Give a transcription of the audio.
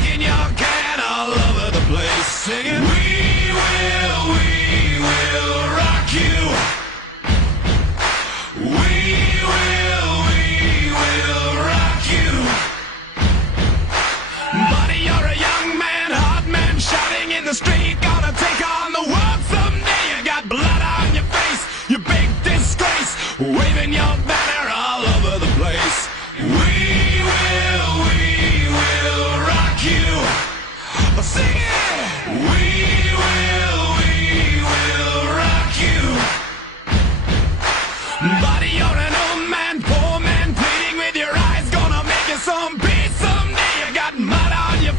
kicking your can all over the place, singing, we will rock you. We will rock you. Buddy, you're a young man, hot man, shouting in the street, gonna take on the world someday. You got blood